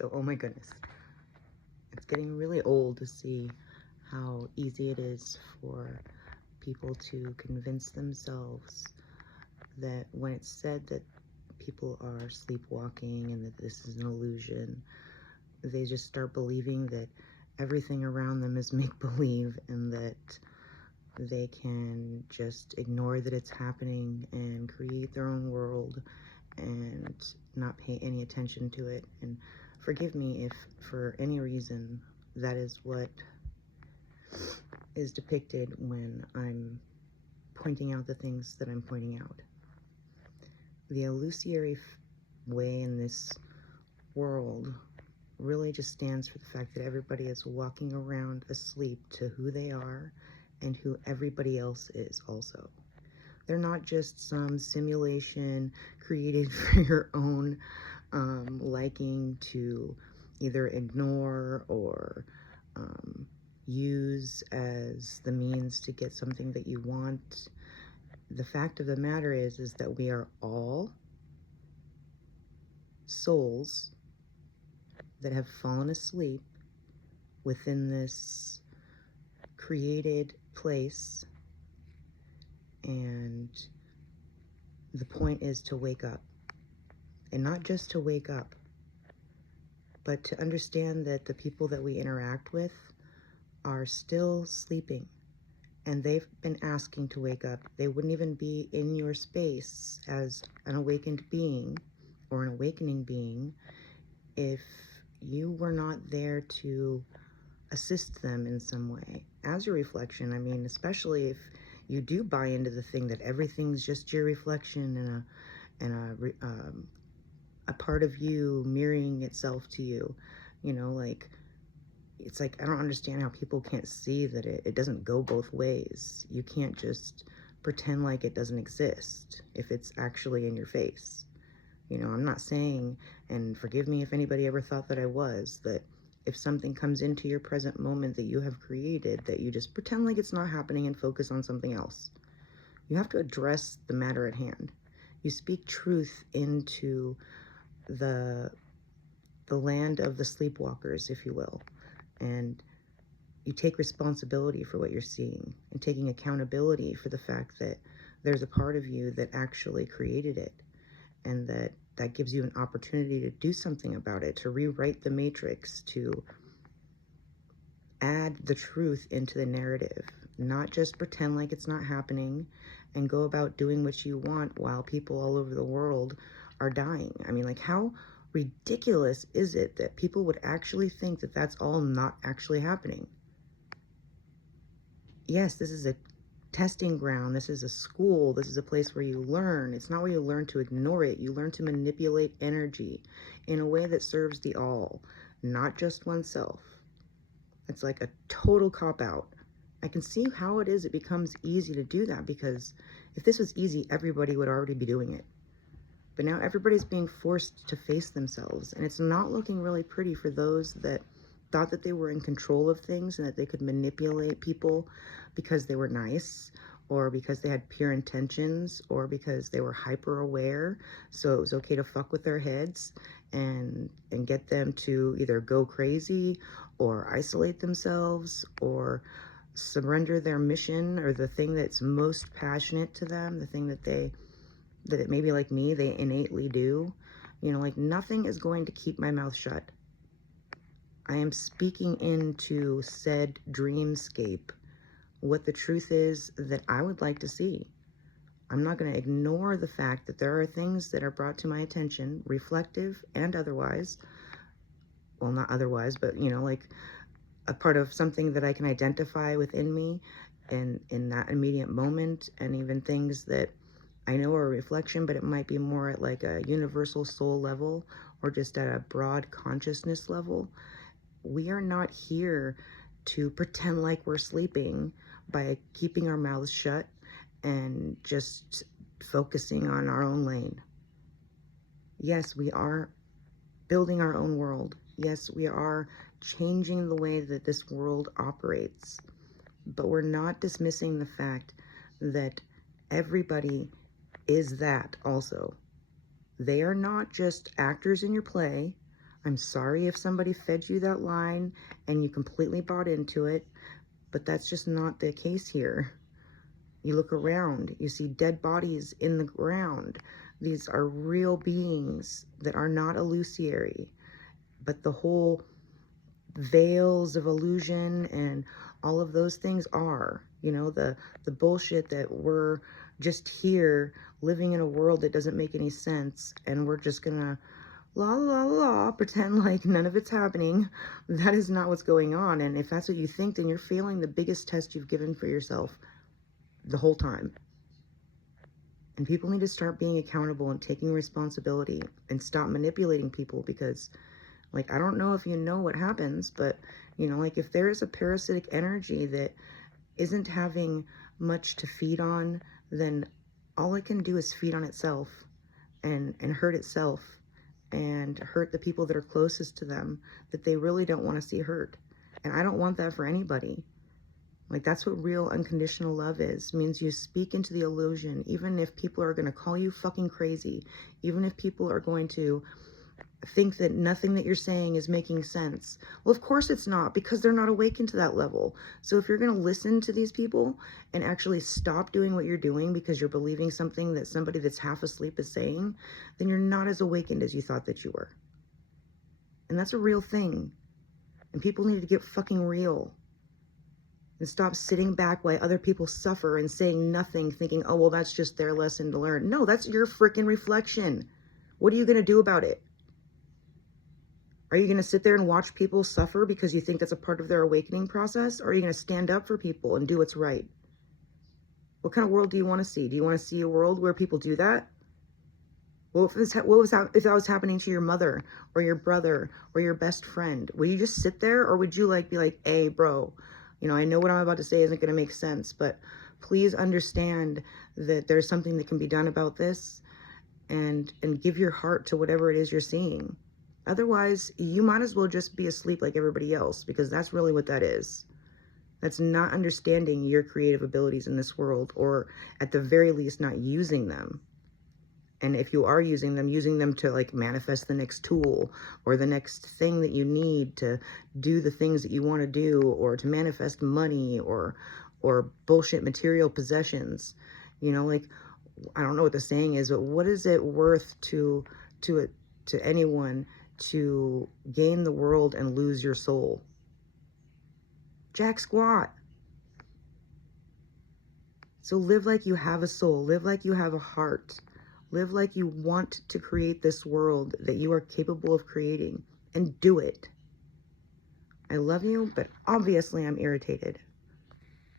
So, oh my goodness, it's getting really old to see how easy it is for people to convince themselves that when it's said that people are sleepwalking and that this is an illusion, they just start believing that everything around them is make-believe and that they can just ignore that it's happening and create their own world and not pay any attention to it. And forgive me if for any reason that is what is depicted when I'm pointing out the things that I'm pointing out. The illusory way in this world really just stands for the fact that everybody is walking around asleep to who they are and who everybody else is also. They're not just some simulation created for your own liking to either ignore or use as the means to get something that you want. The fact of the matter is that we are all souls that have fallen asleep within this created place, and the point is to wake up. And not just to wake up, but to understand that the people that we interact with are still sleeping, and they've been asking to wake up. They wouldn't even be in your space as an awakened being or an awakening being if you were not there to assist them in some way. As a reflection, I mean, especially if you do buy into the thing that everything's just your reflection and a part of you mirroring itself to you, you know, like, it's like, I don't understand how people can't see that it doesn't go both ways. You can't just pretend like it doesn't exist if it's actually in your face. You know, I'm not saying, and forgive me if anybody ever thought that I was, that if something comes into your present moment that you have created, that you just pretend like it's not happening and focus on something else. You have to address the matter at hand. You speak truth into the land of the sleepwalkers, if you will, and you take responsibility for what you're seeing and taking accountability for the fact that there's a part of you that actually created it, and that gives you an opportunity to do something about it, to rewrite the matrix, to add the truth into the narrative, not just pretend like it's not happening and go about doing what you want while people all over the world are dying. I mean, like, how ridiculous is it that people would actually think that that's all not actually happening? Yes, this is a testing ground. This is a school. This is a place where you learn. It's not where you learn to ignore it. You learn to manipulate energy in a way that serves the all, not just oneself. It's like a total cop-out. I can see how it becomes easy to do that, because if this was easy, everybody would already be doing it. But now everybody's being forced to face themselves, and it's not looking really pretty for those that thought that they were in control of things and that they could manipulate people because they were nice, or because they had pure intentions, or because they were hyper aware, so it was okay to fuck with their heads and get them to either go crazy or isolate themselves or surrender their mission or the thing that's most passionate to them, the thing that it may be like me, they innately do. You know, like, nothing is going to keep my mouth shut. I am speaking into said dreamscape what the truth is that I would like to see. I'm not going to ignore the fact that there are things that are brought to my attention, reflective and otherwise. Well, not otherwise, but, you know, like a part of something that I can identify within me and in that immediate moment, and even things that I know are a reflection, but it might be more at like a universal soul level or just at a broad consciousness level. We are not here to pretend like we're sleeping by keeping our mouths shut and just focusing on our own lane. Yes, we are building our own world. Yes, we are changing the way that this world operates, but we're not dismissing the fact that everybody is that also. They are not just actors in your play. I'm sorry if somebody fed you that line and you completely bought into it, but that's just not the case here. You look around, you see dead bodies in the ground. These are real beings that are not illusory, but the whole veils of illusion and all of those things are, you know, the bullshit that we're just here living in a world that doesn't make any sense, and we're just gonna la la la pretend like none of it's happening. That is not what's going on. And if that's what you think, then you're failing the biggest test you've given for yourself the whole time. And people need to start being accountable and taking responsibility and stop manipulating people, because like, I don't know if you know what happens, but you know, like if there is a parasitic energy that isn't having much to feed on, then all it can do is feed on itself and hurt itself and hurt the people that are closest to them that they really don't want to see hurt. And I don't want that for anybody. Like, that's what real unconditional love is. It means you speak into the illusion, even if people are going to call you fucking crazy, even if people are going to think that nothing that you're saying is making sense. Well, of course it's not, because they're not awakened to that level. So if you're going to listen to these people and actually stop doing what you're doing because you're believing something that somebody that's half asleep is saying, then you're not as awakened as you thought that you were. And that's a real thing. And people need to get fucking real and stop sitting back while other people suffer and saying nothing, thinking, oh, well, that's just their lesson to learn. No, that's your freaking reflection. What are you going to do about it? Are you going to sit there and watch people suffer because you think that's a part of their awakening process? Or are you going to stand up for people and do what's right? What kind of world do you want to see? Do you want to see a world where people do that? Well, if that was happening to your mother or your brother or your best friend, would you just sit there, or would you be like, hey, bro, you know, I know what I'm about to say isn't going to make sense, but please understand that there's something that can be done about this, and give your heart to whatever it is you're seeing. Otherwise, you might as well just be asleep like everybody else, because that's really what that is. That's not understanding your creative abilities in this world, or at the very least, not using them. And if you are using them to manifest the next tool or the next thing that you need to do the things that you want to do, or to manifest money or bullshit material possessions. You know, I don't know what the saying is, but what is it worth to anyone to gain the world and lose your soul? Jack squat. So live like you have a soul. Live like you have a heart. Live like you want to create this world that you are capable of creating, and do it. I love you, but obviously I'm irritated.